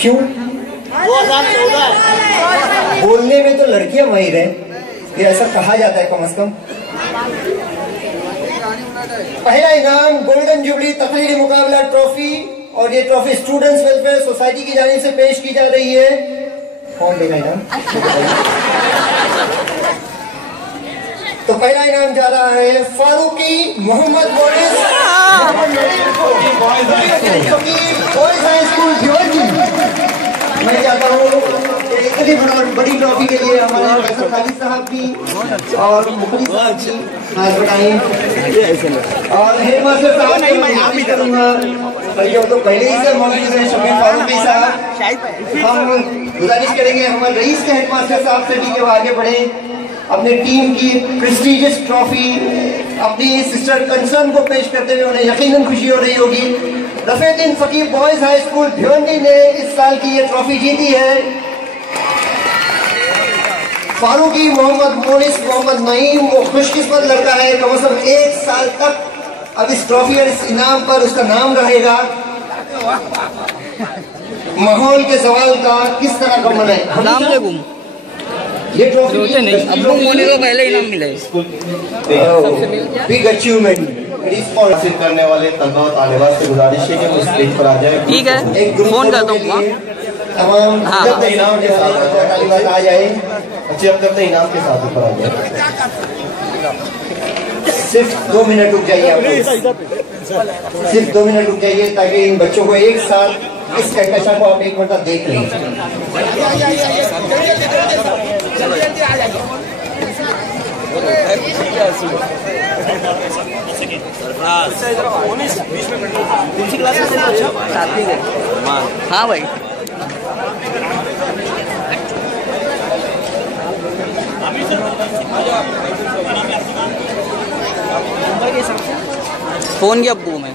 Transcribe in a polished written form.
क्यों? बोलने में तो लड़कियां माहिर हैं, ये ऐसा कहा जाता है कम से कम। पहला इनाम गोल्डन जुबली तकरीरी मुकाबला ट्रॉफी, और ये ट्रॉफी स्टूडेंट्स वेलफेयर सोसाइटी की जानिब से पेश की जा रही है। कौन देगा इनाम? तो पहला इनाम जा रहा है Farooqui Mohammad Monis boys high school Bhiwandi. मैं चाहता हूँ इतनी बड़ी ट्रॉफी के लिए हमारे प्रोफेसर खालिद साहब की और मुखलिस साहब की हाथ बढ़ाएं, और हेडमास्टर साहब को करूँगा तो पहले ही से मौजूद है शफीक फारूकी साहब। हम गुजारिश करेंगे हमारे रईस के हेडमास्टर साहब से भी कि वो आगे बढ़े, अपने टीम की प्रेस्टीजियस ट्रॉफी अपनी सिस्टर कंसर्न को पेश करते हुए उन्हें यकीनन खुशी हो रही होगी। रफीउद्दीन फकीर बॉयज हाई स्कूल भिवंडी ने इस साल की ये ट्रॉफी जीती है। फारूकी मोहम्मद मोनिस मोहम्मद नईम वो खुशकिस्मत लड़का है, कम से कम 1 साल तक अब इस ट्रॉफी और इस इनाम पर उसका नाम रहेगा। माहौल के सवाल का किस तरह का मन है? ये ट्रॉफी नहीं, अब मोने को पहले इनाम मिला है। बिग अचीवमेंट हासिल करने वाले तलबा और तालिबात से गुजारिश है कि वो स्टेज पर आ जाए। ठीक है, फोन करता हूँ तमाम इनाम के साथ तालिबात आ जाए, अच्छे अब करते इनाम के साथ ऊपर आ जाए। सिर्फ 2 मिनट रुक जाइए, सिर्फ 2 मिनट रुक जाइए ताकि इन बच्चों को एक साथ इस कहकशा को आप एक मिनट देख लें। हाँ भाई, फोन किया अब्बू में।